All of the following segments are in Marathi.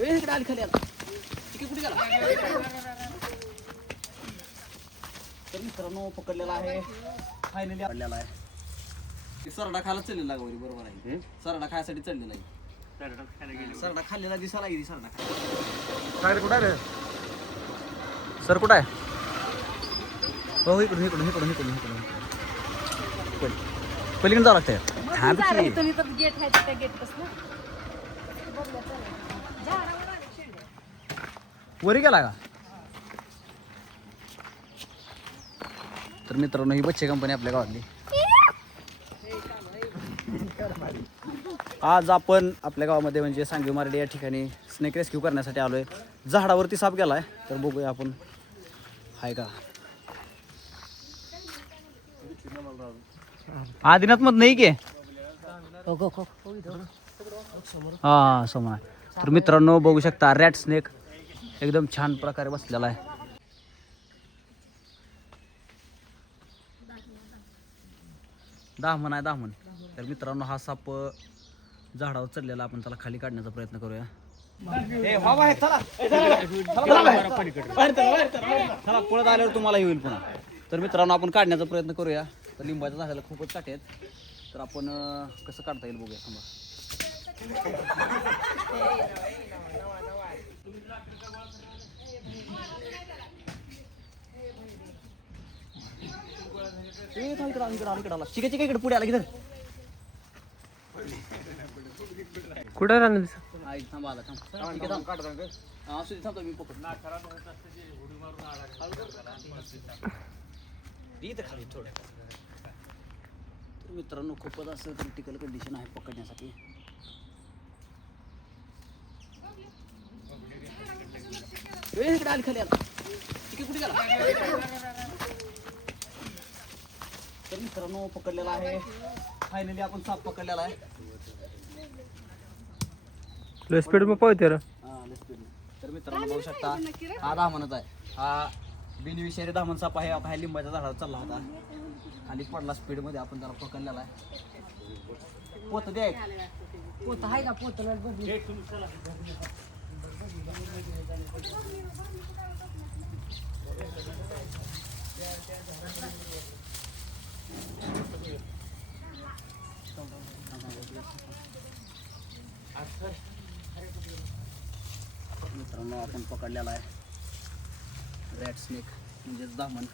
इकडे आली खाली आला कुठे गेला तर मित्रांनो पकडलेला आहे फायनली पडलेला आहे सरडा खायला चढलेला गौरी बरोबर आहे सरडा खायसाठी चढलेला आहे सरडा खाल्लेला दिसायला गेली सरडा काय रे कुठं आहे रे सर कुठं आहे हो इकडून इकडून इकडून इकडून इकडून पलीकडून जावं लागतं गेट आहे त्या गेट वरी गेला का तर मित्रांनो ही बच्चे कंपनी आपल्या गावातली आज आपण आपल्या गावामध्ये म्हणजे सांगवी मार्डी या ठिकाणी स्नेक रेस्क्यू करण्यासाठी आलोय झाडावरती साप गेलाय तर बघूया आपण हाय का आदिनाथ मत नाही के हा समोर तर मित्रांनो बघू शकता रॅट स्नेक एकदम छान प्रकारे बसलेला आहे दामन आहे दामन तर मित्रांनो हा साप झाडावर चढलेला आपण त्याला खाली काढण्याचा प्रयत्न करूया चला पळत आल्यावर तुम्हाला येईल पुन्हा तर मित्रांनो आपण काढण्याचा प्रयत्न करूया तर लिंबाच्या झाडाला खूपच काटे आहेत तर आपण कसं काढता येईल बघूया थांबा इकडे पुढे आला किती कुठं राहणार थांबा आला थांब असू दे थांबतो मी पकड इथं खाली थोडं तर मित्रांनो खूपच असं क्रिटिकल कंडिशन आहे पकडण्यासाठी इकडे आली खाली आला कुठे गेला तर मित्रांनो पकडलेला आहे फायनली आपण साप पकडलेला आहे स्पीड मग पाहते रे तर मित्रांनो बघू शकता हा दामनच आहे हा बिनविषारी दामन साप आहे हा लिंबाच्या झाडावर चालला होता खाली पडला स्पीड मध्ये आपण त्याला पकडलेला आहे पोत द्या पोत आहे का पोत मित्रांनो आपण पकडलेला आहे रॅट स्नेक म्हणजेच दामन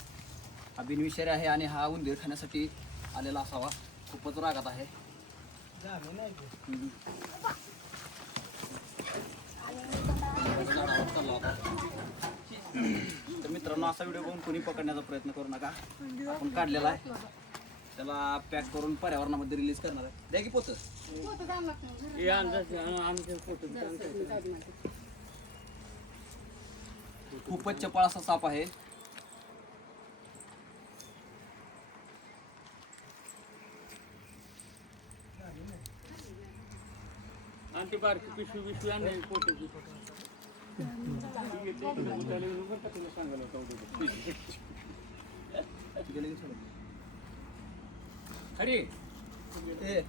हा बिनविषारी आहे आणि हा उंदीर खाण्यासाठी आलेला असावा खूपच रागात आहे तर मित्रांनो असा व्हिडिओ बघून कोणी पकडण्याचा प्रयत्न करू नका आपण काढलेला आहे त्याला पॅक करून पर्यावरणामध्ये रिलीज करणार आहे द्या की पोत खूपच चपळ असा साप आहे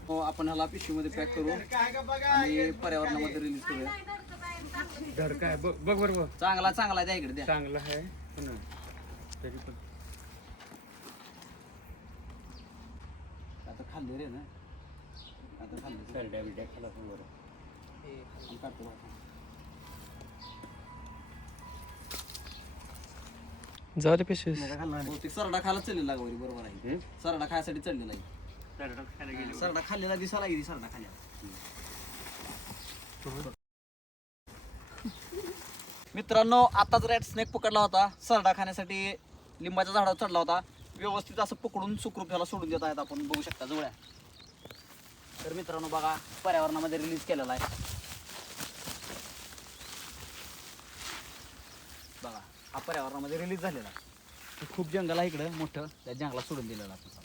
हो आपण ह्याला पिशवीमध्ये पॅक करू आणि पर्यावरणामध्ये रिलीज करूया काय बघ बरोबर चांगला चांगला द्या इकडे द्या चांगलं आहे तरी पण आता खाल्ले रे ना आता खाल्ले खाला जाऊ दे पिशवी सरडा खायला चढलेला गौरी बरोबर आहे सरडा खायसाठी चढलेला आहे सरडा खाल्लेला दिसायला गेली सरडा खाल्ला मित्रांनो आताच रॅट स्नेक पकडला होता सरडा खाण्यासाठी लिंबाच्या झाडावर चढला होता व्यवस्थित असं पकडून सुखरूप ह्याला सोडून देत आहेत आपण बघू शकता जवळ्या तर मित्रांनो बघा पर्यावरणामध्ये रिलीज केलेला आहे बघा हा पर्यावरणामध्ये रिलीज झालेला आहे खूप जंगल आहे इकडं मोठं त्या जंगलात सोडून दिलेलं आपण